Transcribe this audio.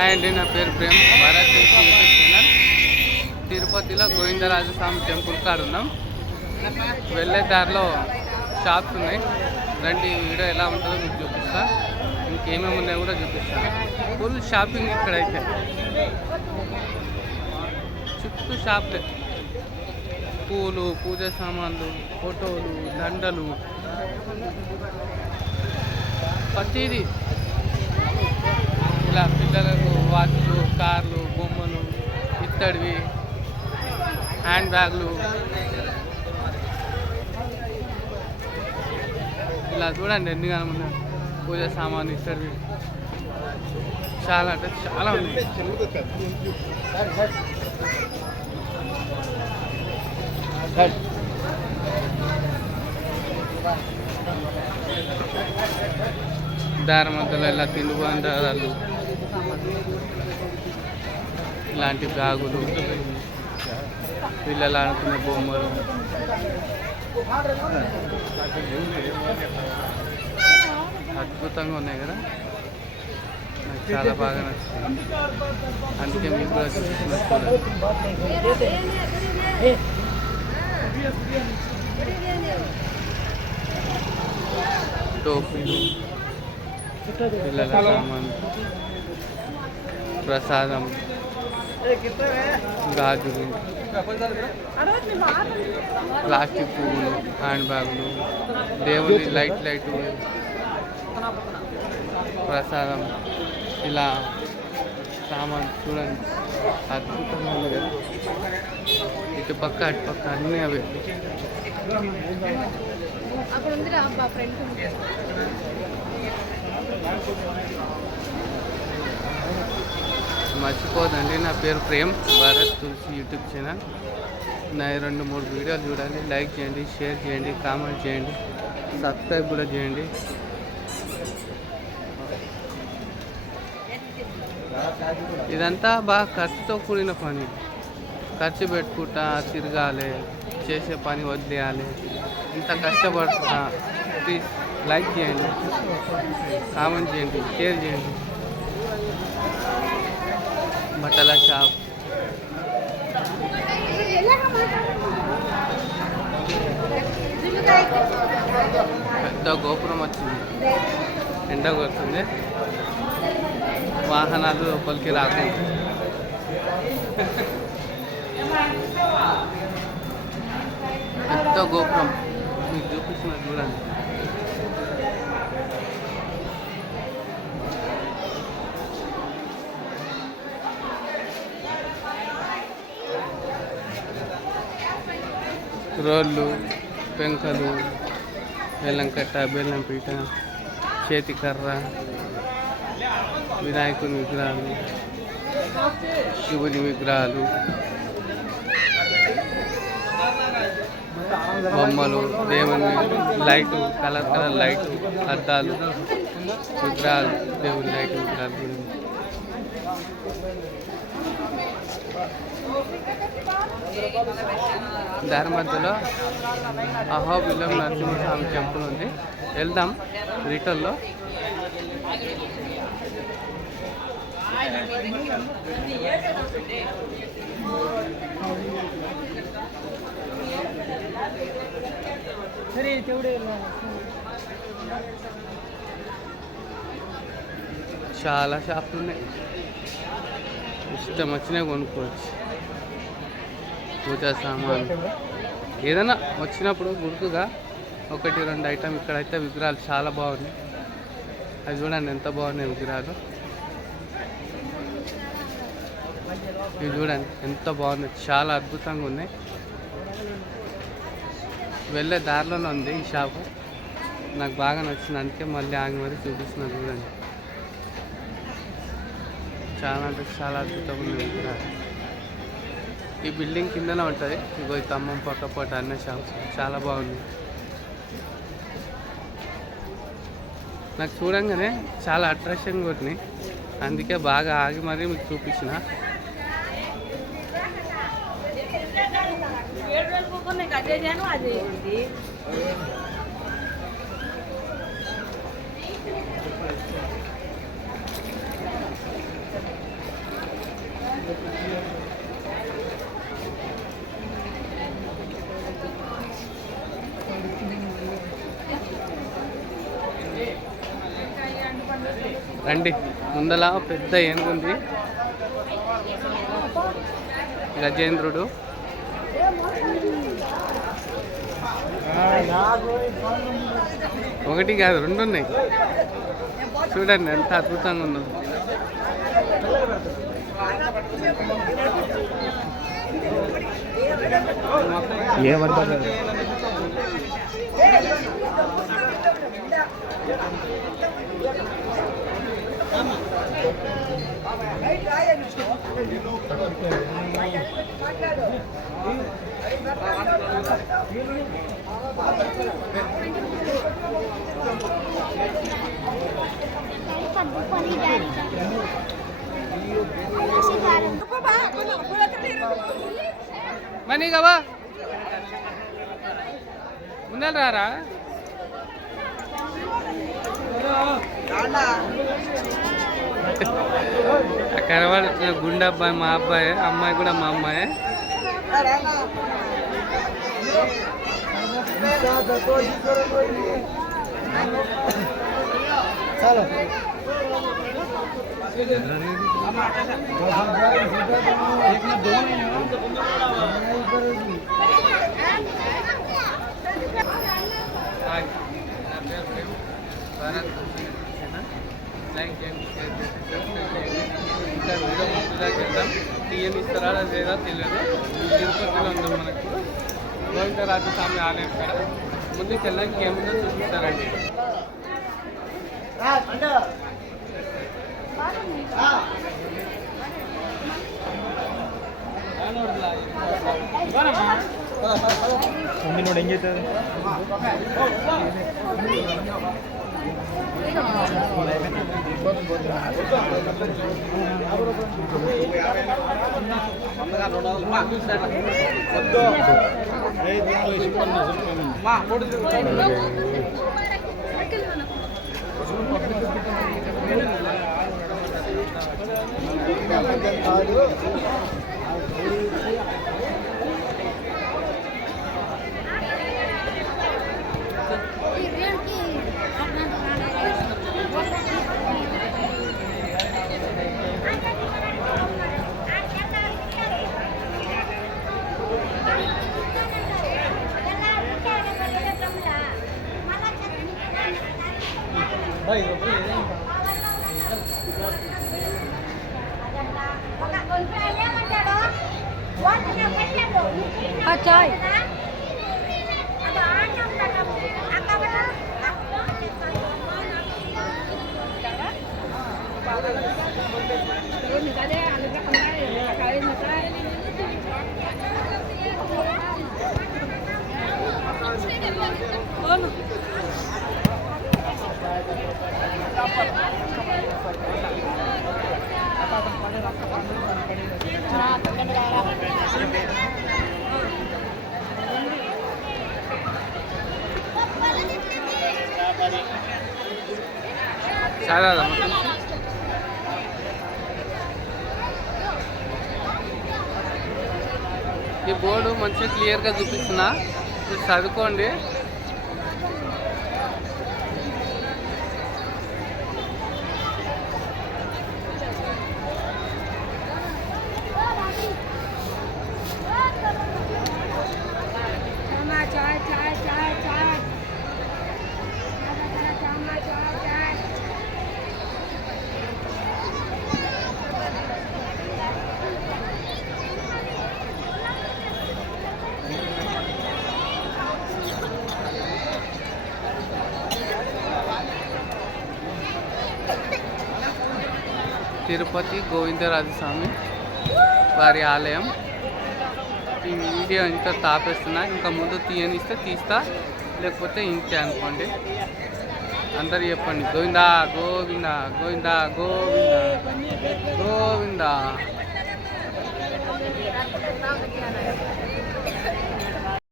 అండి నా పేరు ప్రేమ్ భారత్ యూట్యూబ్ ఛానల్. తిరుపతిలో గోవిందరాజు స్వామి టెంపుల్ కాడ ఉన్నాం. వెళ్ళే దారిలో షాప్స్ ఉన్నాయి. రండి వీడియో ఎలా ఉంటుందో మీకు చూపిస్తా. ఇంకేమేమి ఉన్నాయో కూడా చూపిస్తాను. ఫుల్ షాపింగ్ ఇక్కడైతే చుట్టూ షాప్లే. పూలు, పూజ సామాన్లు, ఫోటోలు, దండలు, ప్రతిదీ. ఇలా పిల్లలకు వాచ్లు, కార్లు, బొమ్మలు, ఇత్తడివి, హ్యాండ్ బ్యాగ్లు, ఇలా చూడండి ఎన్ని కనుక పూజ సామాన్లు, ఇత్తడివి చాలా అంటే చాలా ఉన్నాయి. దారి మధ్యలో ఇలా తినుబండారాలు, ఇలాంటి బ్యాగులు, పిల్లలు ఆడుకునే బొమ్మలు, అద్భుతంగా ఉన్నాయి కదా. నాకు చాలా బాగా నచ్చింది. అందుకే మీకు కూడా చూపిస్తున్నారు. టోపీలు, పిల్లల సామాను, ప్రసాదం, గాజులు, ప్లాస్టిక్ పువ్వులు, హ్యాండ్ బ్యాగులు, దేవుని లైట్ ప్రసాదం, ఇలా సామాన్ చూడండి అద్భుతంగా ఉంది కదా. ఇటుపక్క అటుపక్క అన్నీ అవే. మర్చిపోదండి, నా పేరు ప్రేమ్ భారత్ తులసి యూట్యూబ్ ఛానల్. నా 2-3 వీడియోలు చూడండి, లైక్ చేయండి, షేర్ చేయండి, కామెంట్ చేయండి, సబ్స్క్రైబ్ కూడా చేయండి. ఇదంతా బాగా ఖర్చుతో కూడిన పని. ఖర్చు పెట్టుకుంటా తిరగాలి, చేసే పని వదిలేయాలి. ఇంత కష్టపడుతున్నా. ప్లీజ్ లైక్ చేయండి, కామెంట్ చేయండి, షేర్ చేయండి. బట్టల షాప్, పెద్ద గోపురం వచ్చింది. ఎండ కొడుతుంది, వాహనాలు లోపలికి రాకుండా. పెద్ద గోపురం మీకు చూపిస్తున్నారు చూడండి. రోళ్ళు, పెంకలు, బెల్లం కట్ట, బెల్లం పీట, చేతికర్ర, వినాయకుని విగ్రహాలు, శివుని విగ్రహాలు, బొమ్మలు, దేవుని లైటు, కలర్ లైటు, అద్దాలు, విగ్రహాలు, దేవుని లైట్ విగ్రహాలు. దారి మధ్యలో అహోబిలం నరసింహస్వామి టెంపుల్ ఉంది. వెళ్దాం రిటర్న్లో. చాలా షాపులు ఉన్నాయి, ఇష్టం వచ్చినాయి కొనుక్కోవచ్చు. పూజా సామాన్ ఏదైనా వచ్చినప్పుడు గుర్తుగా 1-2 ఐటమ్. ఇక్కడైతే విగ్రహాలు చాలా బాగున్నాయి. అది చూడండి ఎంత బాగున్నాయి విగ్రహాలు. ఇవి చూడండి ఎంత బాగున్నాయి, చాలా అద్భుతంగా ఉన్నాయి. వెళ్ళే దారిలోనే ఉంది ఈ షాపు. నాకు బాగా నచ్చింది, అందుకే మళ్ళీ ఆగి మరీ చూపిస్తున్నాను. చూడండి చాలా అంటే చాలా అద్భుతంగా ఉంది విగ్రహాలు. ఈ బిల్డింగ్ కిందనే ఉంటుంది. ఇగో ఈ ఖమ్మం పక్కపోట అన్న షాప్స్ చాలా బాగుంది. నాకు చూడంగానే చాలా అట్రాక్షన్గా ఉన్నాయి, అందుకే బాగా ఆగి మరీ మీకు చూపించిన. రండి. ముందల పెద్ద ఏనుగుంది, గజేంద్రుడు. ఒకటి కాదు, రెండు ఉన్నాయి. చూడండి ఎంత అద్భుతంగా ఉన్నది. ఏమంటారు మనీ కావా ముందర రారా. కనబడుతున్న గుండె అబ్బాయి మా అబ్బాయి, అమ్మాయి కూడా మా అమ్మాయి. చాలా లైక్ చేయండి, షేర్ చేయండి, సబ్స్క్రైబ్ చేయండి. ఇంకా వీడియో ముందుగా చేద్దాం. టీఎం ఇస్తారా లేదా తెలియదు. తిరుపతిలో ఉందాం మనకు గోవిందరాజస్వామి ఆలయం కాడ. ముందుకు వెళ్ళడానికి ఏముందో చూపిస్తారండి. ನೋಡಿ ಹೆಂಗೈತೆ చాయ్ చాలా ఈ బోర్డు మంచిగా క్లియర్గా చూపిస్తున్నా, మీరు చదువుకోండి. చాయ్ చాయ్ చాయ్ చాయ్ తిరుపతి గోవిందరాజస్వామి వారి ఆలయం. ఈ వీడియో ఇంత తాపేస్తున్నా, ఇంకా ముందు తీయనిస్తే తీస్తా, లేకపోతే ఇంతే అనుకోండి. అందరు చెప్పండి గోవిందా గోవిందా గోవిందా గోవిందా గోవిందా.